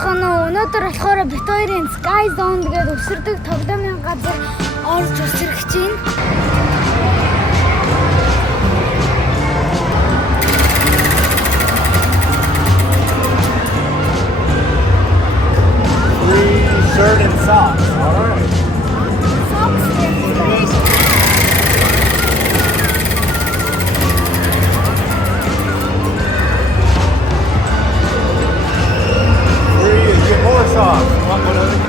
Ганцхан өнөөдөр болохоор бит хоёрын Sky Zone гэдэг өсөрдөг тоглоомын газар орж үсрэх чинь. Shirt and socks. All right. Socks and Free and get more socks. Want one of them?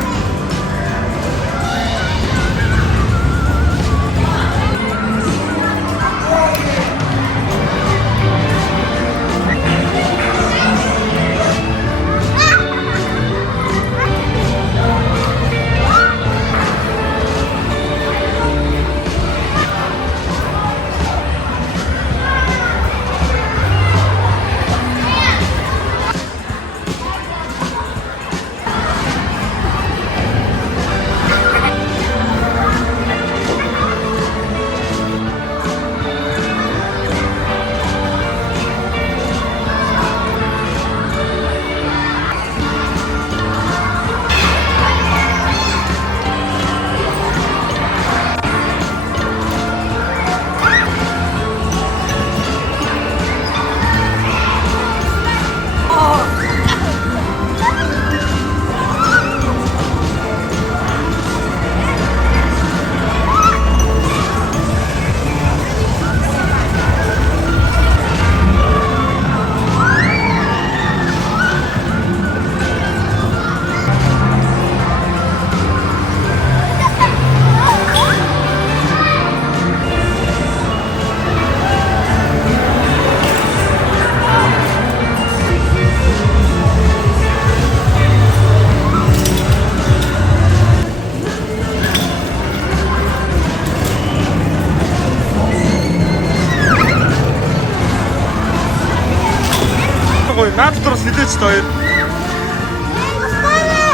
Наад дотроос хилээч та хоёр.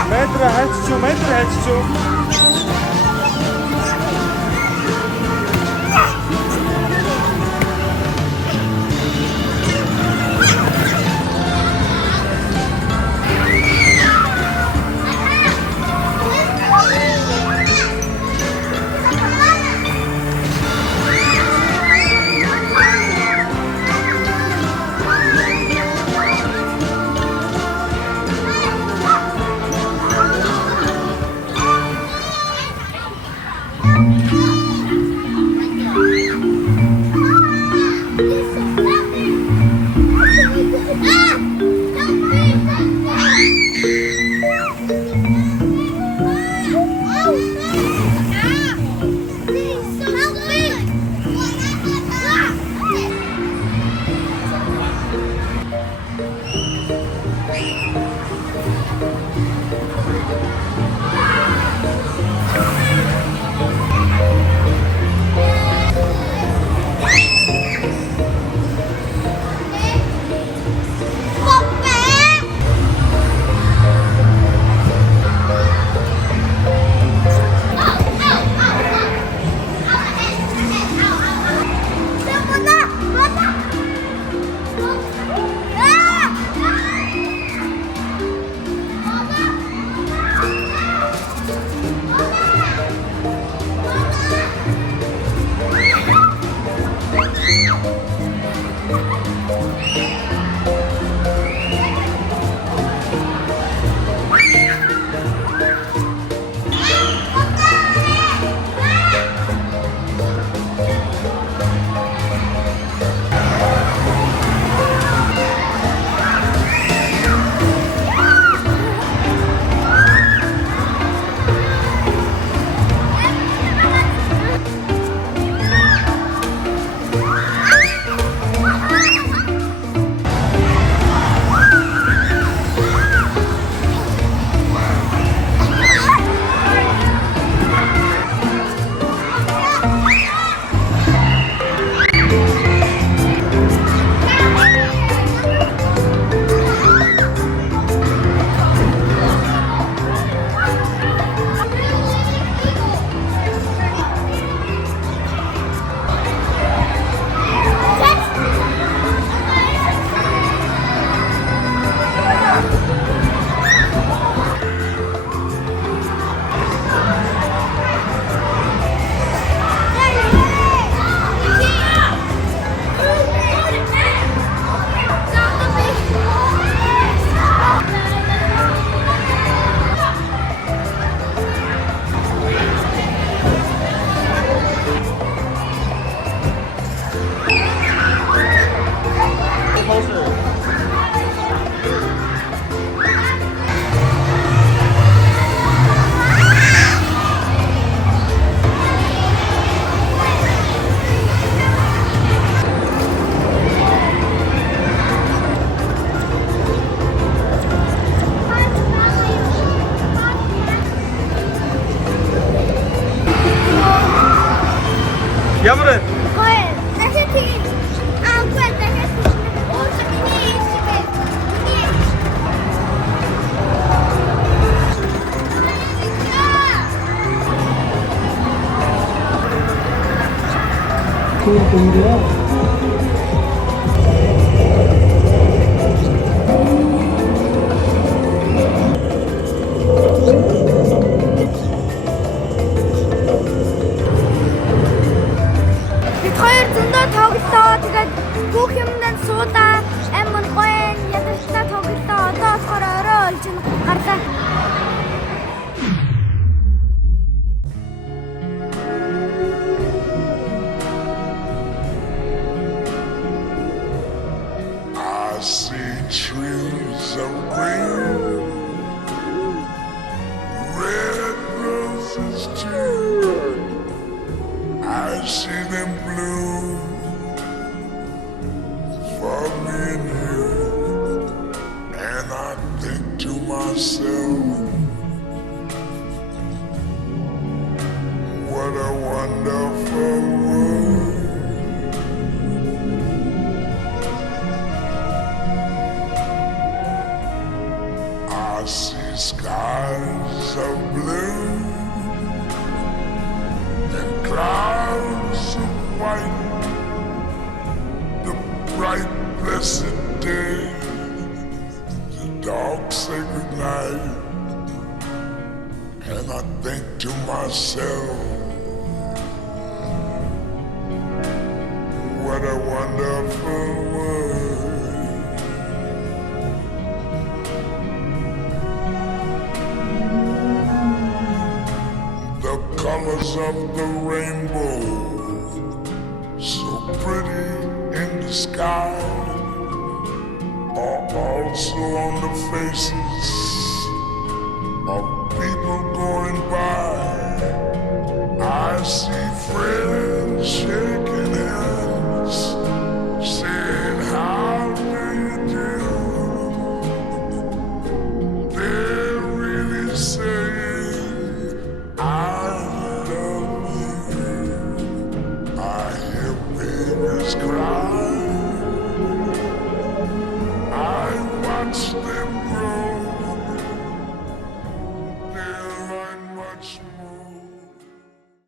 Метр хайччуу. Бид хоёр зөндөө тоглолоо. Тэгээд бүх юмдаа суудаа амин гоён ядарчлаа тоглолоо. Одоо болохоор орой олж гарлаа. I see trees of green, red roses too. I see them bloom for me and you, and I think to myself, what a wonderful world. I see skies of blue and clouds of white, the bright blessed day, the dark sacred night, and I think to myself, what a wonderful world. The colors of the rainbow, so pretty in the sky, are also on the faces of people going